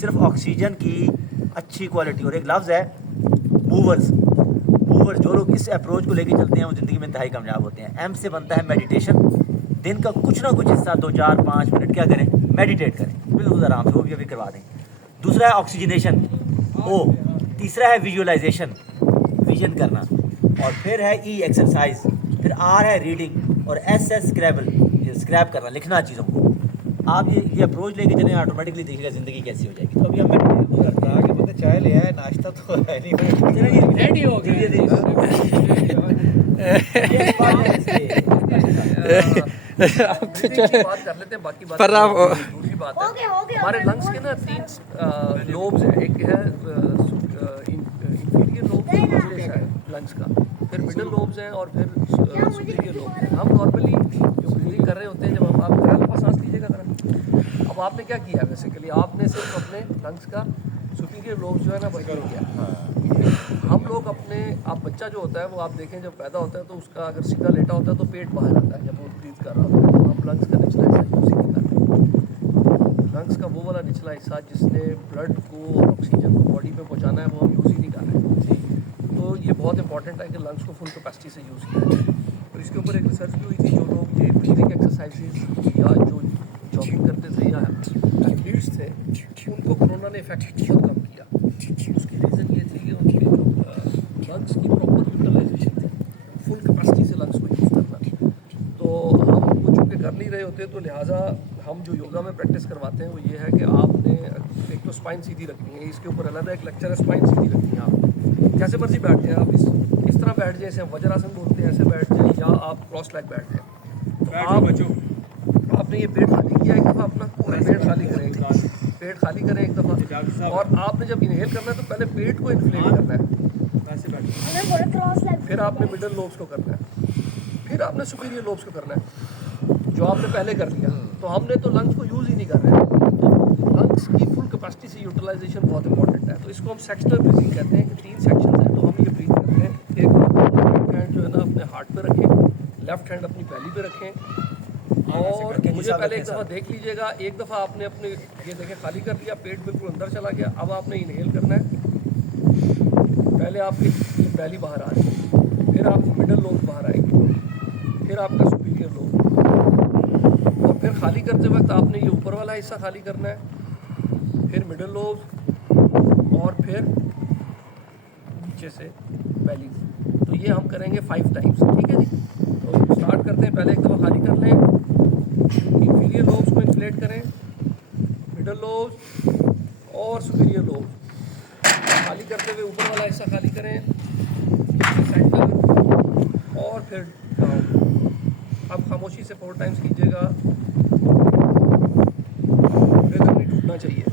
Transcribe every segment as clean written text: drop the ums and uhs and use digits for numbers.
सिर्फ ऑक्सीजन की अच्छी क्वालिटी। और एक लफ्ज़ है मूवर्स। मूवर्स, जो लोग इस अप्रोच को लेके चलते हैं वो ज़िंदगी में इंतहाई कामयाब होते हैं। एम से बनता है मेडिटेशन। दिन का कुछ ना कुछ हिस्सा 2 4 5 मिनट क्या करें, मेडिटेट करें, बिल्कुल आराम से, वो भी अभी करवा दें। दूसरा है ऑक्सीजनेशन, ओ। तीसरा है विजुअलाइजेशन, विजन करना। और फिर है ई एक्सरसाइज। फिर आर है रीडिंग। और एस है स्क्रैबल, स्क्रैप करना, लिखना चीज़ों को। आप ये अप्रोच लेके चलें, ऑटोमेटिकली देखिएगा ज़िंदगी कैसी हो जाएगी। तो अभी हम मेडिटेट आगे पता चाय ले आए, नाश्ता तो है नहीं, चलेंगे, रेडी हो बात कर लेते हैं, बाकी बात पर आप दूसरी बात है। हमारे लंग्स के ना 3 लोब्स हैं। एक है इंफीरियर लोब है लंग्स का, फिर मिडल लोब्स हैं और फिर सुपीरियर लोब है। हम नॉर्मली जो ब्रीदिंग कर रहे होते हैं, जब आप पास सांस लीजिएगा जरा। अब आपने क्या किया, बेसिकली आपने सिर्फ अपने लंग्स का सुपीरियर लोब जो है ना बंद किया। हम लोग अपने, आप बच्चा जो होता है वो आप देखें जब पैदा होता है तो उसका अगर सीधा लेटा होता है तो पेट बाहर आता है जब वो ब्रीथ कर रहा होता है। तो हम लंग्स का निचला हिस्सा यूज़ ही नहीं कर रहे। लंग्स का वो वाला निचला हिस्सा जिसने ब्लड को, ऑक्सीजन को बॉडी में पहुँचाना है, वो हम यूज़ ही नहीं कर रहे। तो ये बहुत इंपॉर्टेंट है कि लंग्स को फुल कैपेसिटी से यूज़ किया जाए। तो इसके ऊपर एक रिसर्च भी हुई थी। जो लोग ये ब्रीदिंग एक्सरसाइजेज या जो जॉगिंग करते थे या एथलीट्स थे, उनको कोरोना ने इफेक्ट बहुत कम किया। उसकी रीज़न ये थी कि उनके जो लंग्स की प्रॉपर यूटिलाइजेशन थी, फुल कैपेसिटी से लंग्स को यूज़ करना। तो हम वो चूँकि कर नहीं रहे होते, तो लिहाजा हम जो योगा में प्रैक्टिस करवाते हैं वो ये है कि आपने एक तो स्पाइन सीधी रखनी है। इसके ऊपर अलग एक लेक्चर है, स्पाइन सीधी रखनी है। आप कैसे मर्जी बैठ जाएँ, आप इस तरह बैठ जाएँ, जैसे हम वज्रासन बोलते हैं, ऐसे बैठ जाएँ, या आप क्रॉस लेग बैठ जाएँ। आपने ये पेट खाली किया एक दफ़ा, अपना पेट खाली करें, पेट खाली करें एक दफ़ा। और आपने जब इनहेल करना है तो पहले पेट को इन्फ्लेट करना है, फिर आपने मिडल लोब्स को करना है, फिर आपने सुपीरियर लोब्स को करना है, जो आपने पहले कर लिया। तो हमने तो लंग्स को यूज़ ही नहीं कर रहे। तो लंग्स की फुल कैपेसिटी से यूटिलाइजेशन बहुत इंपॉर्टेंट है। तो इसको हम सेक्शनल ब्रीथिंग कहते हैं कि 3 सेक्शन हैं। तो हम ये ब्रीथ करते हैं, एक राइट हैंड जो है ना अपने हार्ट पे रखें, लेफ्ट हैंड अपनी बैली पे रखें। और मुझे पहले एक दफ़ा देख लीजिएगा। एक दफ़ा आपने अपने ये देखें खाली कर लिया, पेट बिल्कुल अंदर चला गया। अब आपने इनहेल करना है, पहले आपकी बैली बाहर आ रही है, फिर आपकी मिडल लोब बाहर आएगी, फिर आपका सुपीरियर लोब, और फिर खाली करते वक्त आपने ये ऊपर वाला हिस्सा खाली करना है, फिर मिडल लोब, और फिर नीचे से बैली। तो ये हम करेंगे 5 टाइम्स, ठीक है जी। तो स्टार्ट करते हैं। पहले एक दफ़ा खाली कर लें, इंफीरियर लोब्स को इन्फ्लेट करें, मिडल लोब्स और सुपीरियर लोब्स खाली करते हुए ऊपर वाला हिस्सा खाली करें, सेंटर और फिर डाउन। अब खामोशी से 4 टाइम्स कीजिएगा, रिदम नहीं टूटना चाहिए।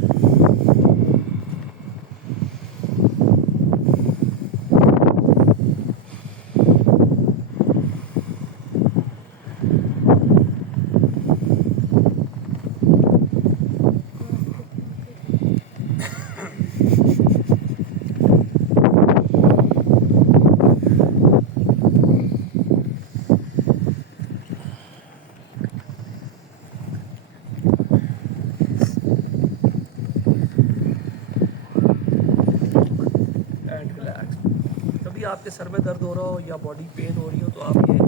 आपके सर में दर्द हो रहा हो या बॉडी पेन हो रही हो तो आप ये